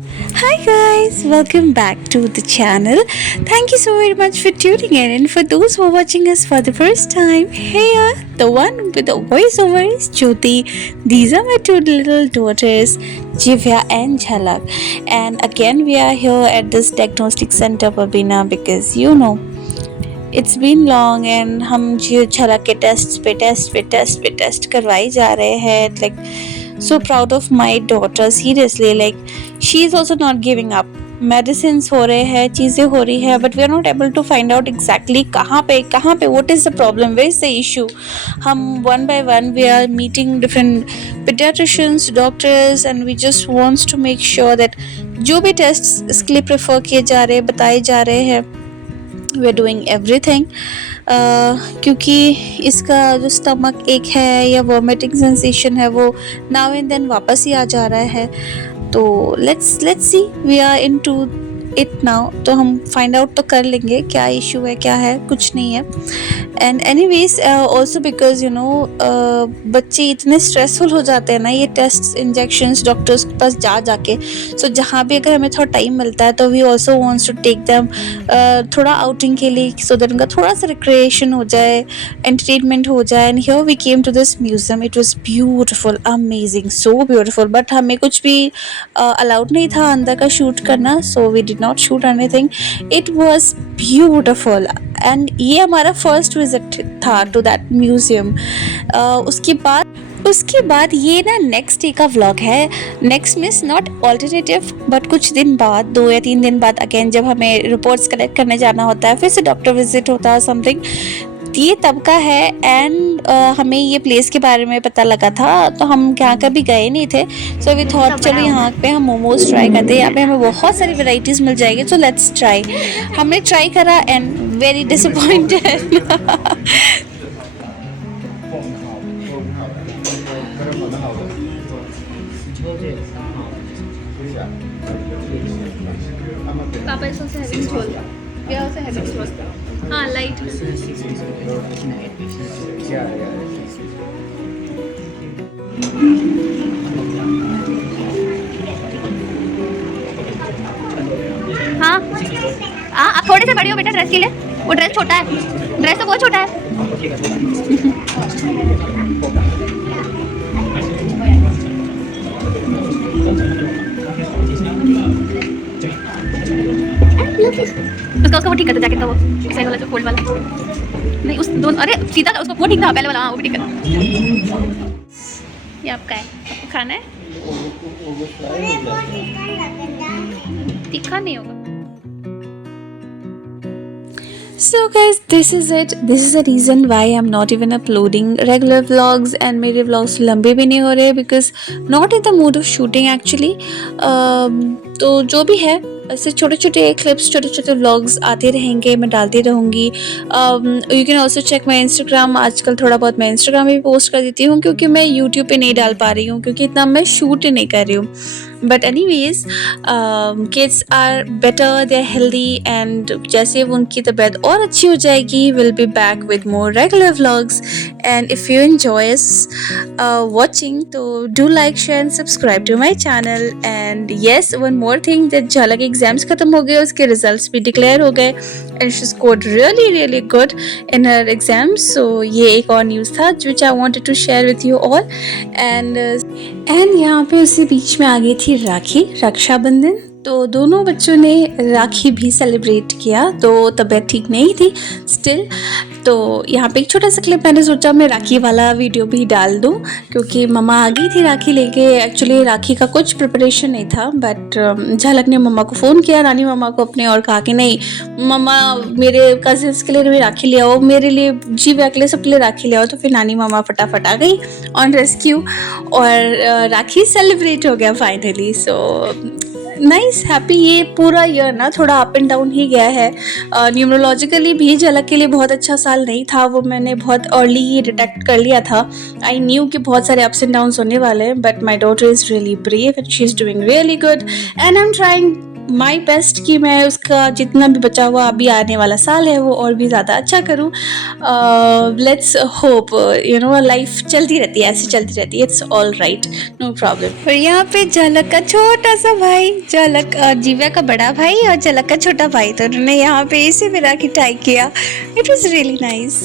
Hi guys, welcome back to the channel. Thank you so very much for tuning in. And for those who are watching us for the first time, here the one with the voiceover is Jyoti. These are my two little daughters, Jivya and Jhalak. And again, we are here at this diagnostic center, Babina, because it's been long and हम जो झलक के test करवाए जा रहे हैं like so proud of my daughter seriously like she is also not giving up medicines हो रहे हैं चीज़ें हो रही है but we are not able to find out exactly कहाँ पे what is the problem where is the issue हम one by one we are meeting different pediatricians doctors and we just wants to make sure that जो भी test इसके लिए prefer किए जा रहे हैं बताए जा रहे हैं वी आर डूइंग एवरीथिंग क्योंकि इसका जो स्टमक एक है या वॉमिटिंग सेंसेशन है वो नाउ एंड देन वापस ही आ जा रहा है तो let's see we are into it now तो हम फाइंड आउट तो कर लेंगे क्या इशू है क्या है कुछ नहीं है एंड एनीवेज ऑल्सो बिकॉज बच्चे इतने स्ट्रेसफुल हो जाते हैं ना ये टेस्ट इंजेक्शंस डॉक्टर्स के पास जाके सो जहाँ भी अगर हमें थोड़ा टाइम मिलता है तो we also wants to take them थोड़ा आउटिंग के लिए सो दैट उनका थोड़ा सा रिक्रिएशन हो जाए एंटरटेनमेंट हो जाए and here we came to this museum it was beautiful amazing so beautiful but हमें कुछ भी अलाउड नहीं था अंदर का शूट करना so we did not shoot anything it was beautiful and ये हमारा फर्स्ट विजिट था टू दैट म्यूजियम उसके बाद ये ना नेक्स्ट डे का व्लॉग है next means not alternative but कुछ दिन बाद 2 या 3 दिन बाद अगेन जब हमें रिपोर्ट्स कलेक्ट करने जाना होता है फिर से डॉक्टर विजिट होता है समथिंग ये तब का है एंड हमें ये प्लेस के बारे में पता लगा था तो हम यहाँ कभी गए नहीं थे सो वी थॉट चलो यहाँ पे हम मोमोज ट्राई करते हैं यहाँ पे हमें बहुत सारी वेराइटीज़ मिल जाएगी सो लेट्स ट्राई हमने ट्राई करा एंड वेरी डिसअपॉइंटेड पापा इस से हैविंग झोल क्या उसे हैविंग झोल हाँ लाइट हाँ हाँ आप थोड़े से बड़े हो बेटा ड्रेस के लिए वो ड्रेस छोटा है ड्रेस तो बहुत छोटा है उसका वो ठीक करता जैकेट था वो सही वाला जो फोल्ड वाला नहीं उस दोनों अरे सीधा उसको वो ठीक था पहले वाला हाँ वो भी ठीक था ये आपका है आपको खाना है तीखा नहीं होगा So guys, this is it. This is the reason why I'm not even uploading regular vlogs and मेरे vlogs लंबे भी नहीं हो रहे because not in the mood of shooting actually. तो जो भी है ऐसे छोटे छोटे क्लिप्स छोटे छोटे व्लॉग्स आते रहेंगे मैं डालती रहूँगी you can also check my Instagram आजकल थोड़ा बहुत मैं इंस्टाग्राम पे भी पोस्ट कर देती हूँ क्योंकि मैं यूट्यूब पे नहीं डाल पा रही हूँ क्योंकि इतना मैं शूट ही नहीं कर रही हूँ but anyways kids are better they are healthy and जैसे उनकी तबीयत और अच्छी हो जाएगी will be back with more regular vlogs and if you enjoy watching तो do like share and subscribe to my channel and yes one more thing that Jhalak exams खत्म हो गए उसके रिजल्ट्स भी डिक्लेयर हो गए and she scored really good in her exams so ये एक और न्यूज़ था which I wanted to share with you all and यहाँ पे उसी बीच में आ गई थी राखी रक्षाबंधन तो दोनों बच्चों ने राखी भी सेलिब्रेट किया तो तबीयत ठीक नहीं थी स्टिल तो यहाँ पे एक छोटा सा क्लिप मैंने सोचा मैं राखी वाला वीडियो भी डाल दूँ क्योंकि मम्मा आ गई थी राखी लेके एक्चुअली राखी का कुछ प्रिपरेशन नहीं था बट झलक ने मम्मा को फ़ोन किया रानी मम्मा को अपने और कहा कि नहीं मम्मा मेरे कजिन्स के लिए भी राखी ले आओ मेरे लिए जीवा के लिए सबके लिए राखी ले आओ तो फिर नानी मम्मा फटाफट आ गई ऑन रेस्क्यू और राखी सेलिब्रेट हो गया फाइनली सो नाइस हैप्पी ये पूरा ईयर ना थोड़ा अप एंड डाउन ही गया है न्यूमरोलॉजिकली भी झलक के लिए बहुत अच्छा साल नहीं था वो मैंने बहुत अर्ली ही डिटेक्ट कर लिया था आई न्यू कि बहुत सारे अप्स एंड डाउन्स होने वाले हैं but my daughter is really brave and she is doing really good and I am trying my best कि मैं उसका जितना भी बचा हुआ अभी आने वाला साल है वो और भी ज़्यादा अच्छा करूँ। लेट्स होप, लाइफ चलती रहती है, ऐसे चलती रहती है, it's all right, no problem. और यहाँ पे झलक का छोटा सा भाई, झलक जीवा का बड़ा भाई और झलक का छोटा भाई, तो उन्होंने यहाँ पे इसी में राखी टाई किया। It was really nice.